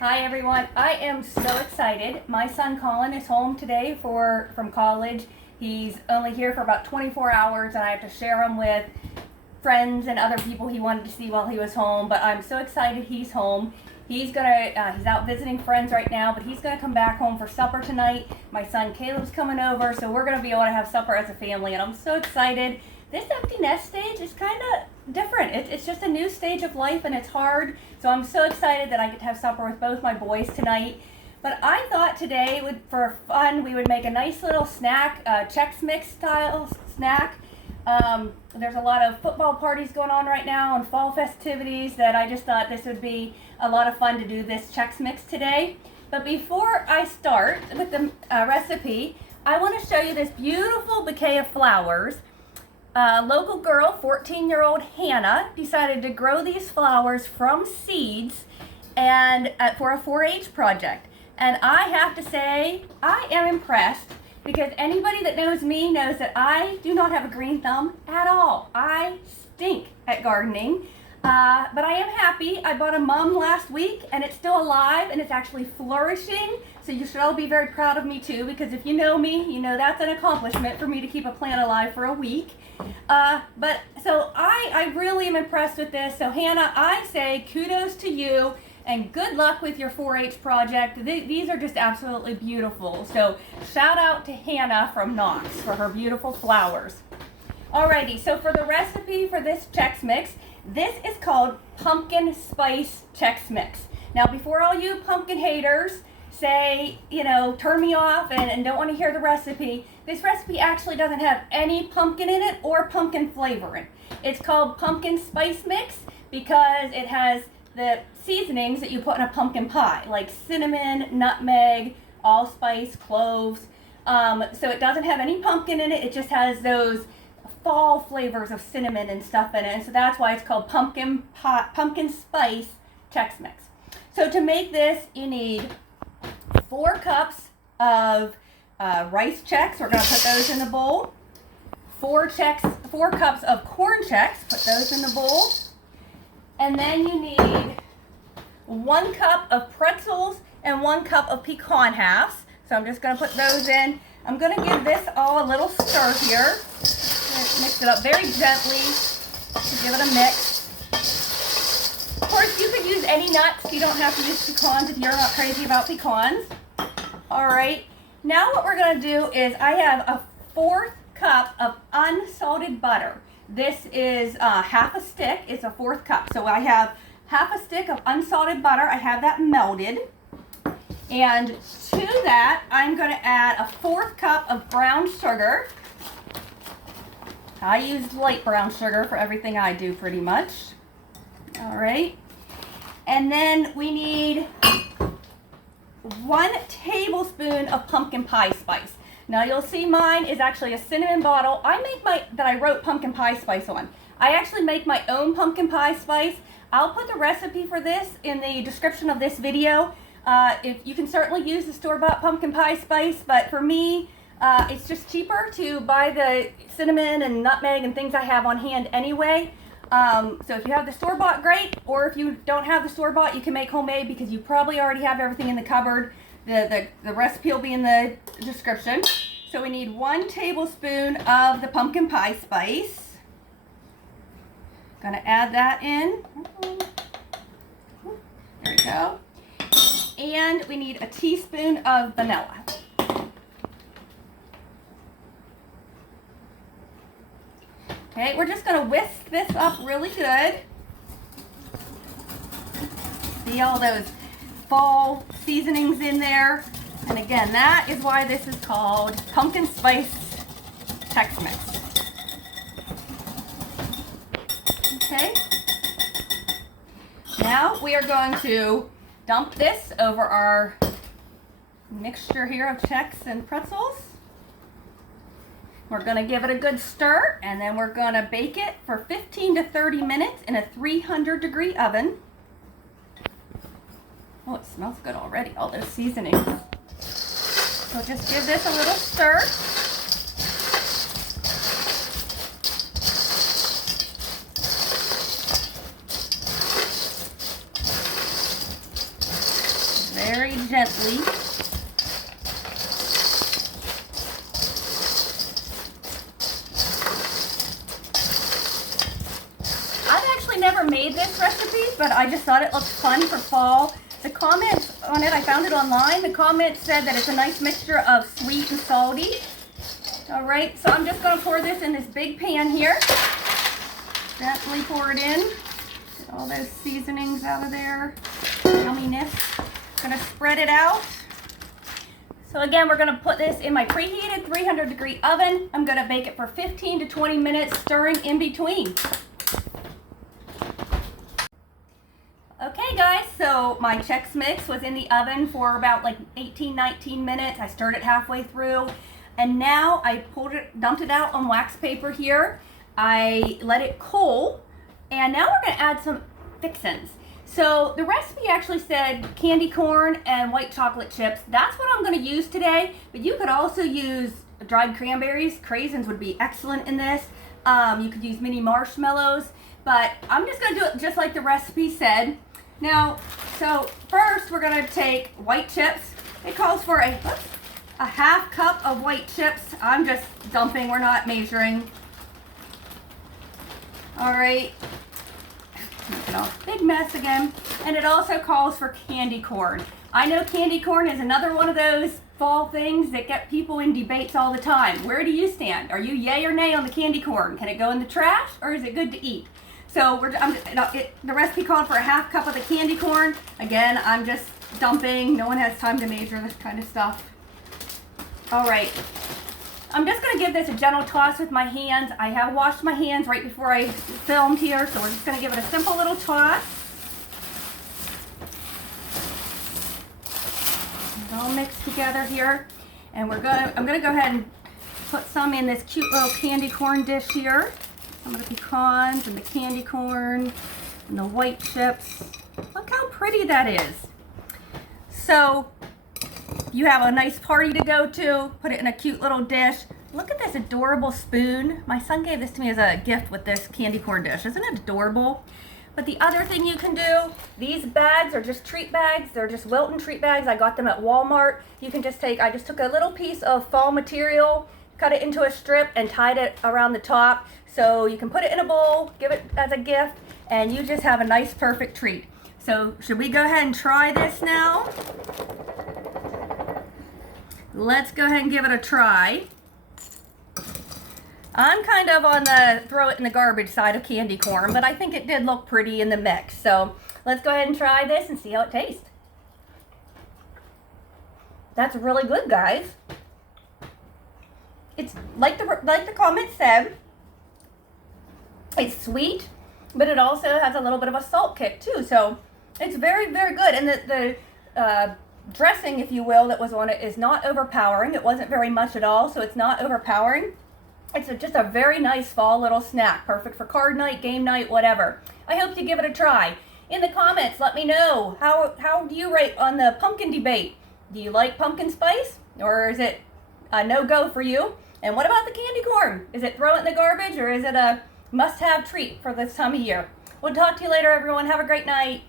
Hi everyone, I am so excited. My son Colin is home today from college. He's only here for about 24 hours and I have to share him with friends and other people he wanted to see while he was home, but I'm so excited he's home. He's out visiting friends right now, but he's gonna come back home for supper tonight. My son Caleb's coming over, so we're gonna be able to have supper as a family and I'm so excited. This empty nest stage is kind of different. It's just a new stage of life and it's hard. So I'm so excited that I get to have supper with both my boys tonight. But I thought today, for fun, we would make a nice little snack, Chex Mix style snack. There's a lot of football parties going on right now and fall festivities that I just thought this would be a lot of fun to do this Chex Mix today. But before I start with the recipe, I want to show you this beautiful bouquet of flowers. Local girl, 14-year-old Hannah, decided to grow these flowers from seeds and for a 4-H project. And I have to say, I am impressed because anybody that knows me knows that I do not have a green thumb at all. I stink at gardening, but I am happy. I bought a mum last week and it's still alive and it's actually flourishing. So you should all be very proud of me too, because if you know me, you know that's an accomplishment for me to keep a plant alive for a week. So I really am impressed with this. So Hannah, I say kudos to you and good luck with your 4-H project. These are just absolutely beautiful. So shout out to Hannah from Knox for her beautiful flowers. Alrighty, so for the recipe for this Chex Mix, this is called pumpkin spice Chex Mix. Now before all you pumpkin haters say, turn me off and don't want to hear the recipe, this recipe actually doesn't have any pumpkin in it or pumpkin flavoring. It's called pumpkin spice mix because it has the seasonings that you put in a pumpkin pie, like cinnamon, nutmeg, allspice, cloves. So it doesn't have any pumpkin in it. It just has those fall flavors of cinnamon and stuff in it. And so that's why it's called pumpkin spice Chex Mix. So to make this, you need 4 cups of rice Chex. We're going to put those in the bowl. 4 cups of corn Chex. Put those in the bowl. And then you need 1 cup of pretzels and 1 cup of pecan halves. So I'm just going to put those in. I'm going to give this all a little stir here. Mix it up very gently to give it a mix. Of course, you could use any nuts. You don't have to use pecans if you're not crazy about pecans. All right. Now what we're going to do is I have a 1/4 cup of unsalted butter. This is half a stick. It's a 1/4 cup. So I have half a stick of unsalted butter. I have that melted. And to that, I'm going to add a 1/4 cup of brown sugar. I use light brown sugar for everything I do pretty much. All right. And then we need 1 tablespoon of pumpkin pie spice. Now you'll see mine is actually a cinnamon bottle. That I wrote pumpkin pie spice on. I actually make my own pumpkin pie spice. I'll put the recipe for this in the description of this video. If you can certainly use the store-bought pumpkin pie spice, but for me, it's just cheaper to buy the cinnamon and nutmeg and things I have on hand anyway. So if you have the store-bought, great. Or if you don't have the store-bought, you can make homemade because you probably already have everything in the cupboard. The recipe will be in the description. So we need 1 tablespoon of the pumpkin pie spice. Gonna add that in. There we go. And we need a teaspoon of vanilla. Okay, we're just gonna whisk this up really good. See all those fall seasonings in there. And again, that is why this is called pumpkin spice Chex Mix. Okay. Now we are going to dump this over our mixture here of Chex and pretzels. We're going to give it a good stir and then we're going to bake it for 15 to 30 minutes in a 300-degree oven. Oh, it smells good already, all those seasonings. So just give this a little stir. gently. I've actually never made this recipe, but I just thought it looked fun for fall. The comments on it, I found it online. The comments said that it's a nice mixture of sweet and salty. All right, so I'm just gonna pour this in this big pan here. Gently pour it in. Get all those seasonings out of there. Yumminess. Gonna spread it out. So again, we're gonna put this in my preheated 300-degree oven. I'm gonna bake it for 15 to 20 minutes, stirring in between. Okay guys, so my Chex mix was in the oven for about like 18, 19 minutes. I stirred it halfway through, and now I dumped it out on wax paper here. I let it cool, and now we're gonna add some fixins. So the recipe actually said candy corn and white chocolate chips. That's what I'm gonna use today, but you could also use dried cranberries. Craisins would be excellent in this. You could use mini marshmallows, but I'm just gonna do it just like the recipe said. Now, so first we're gonna take white chips. It calls for a half cup of white chips. I'm just dumping, we're not measuring. All right, make it all a big mess again. And it also calls for candy corn. I know candy corn is another one of those fall things that get people in debates all the time. Where do you stand? Are you yay or nay on the candy corn? Can it go in the trash or is it good to eat? So the recipe called for a half cup of the candy corn. Again, I'm just dumping. No one has time to measure this kind of stuff. All right. I'm just going to give this a gentle toss with my hands. I have washed my hands right before I filmed here, so we're just going to give it a simple little toss. It's all mixed together here. And I'm going to go ahead and put some in this cute little candy corn dish here. Some of the pecans and the candy corn and the white chips. Look how pretty that is. So you have a nice party to go to, put it in a cute little dish. Look at this adorable spoon. My son gave this to me as a gift with this candy corn dish. Isn't it adorable? But the other thing you can do, these bags are just treat bags. They're just Wilton treat bags. I got them at Walmart. You can just I just took a little piece of fall material, cut it into a strip and tied it around the top. So you can put it in a bowl, give it as a gift, and you just have a nice, perfect treat. So should we go ahead and try this now? Let's go ahead and give it a try. I'm kind of on the throw it in the garbage side of candy corn, but I think it did look pretty in the mix. So let's go ahead and try this and see how it tastes. That's really good, guys. It's like the comment said, it's sweet, but it also has a little bit of a salt kick too. So it's very, very good. And the dressing, if you will, that was on it is not overpowering. It wasn't very much at all, so it's not overpowering. It's just a very nice fall little snack, perfect for card night, game night, whatever. I hope you give it a try. In the comments, let me know, how do you rate on the pumpkin debate? Do you like pumpkin spice, or is it a no-go for you? And what about the candy corn? Is it throw it in the garbage, or is it a must-have treat for this time of year? We'll talk to you later, everyone. Have a great night.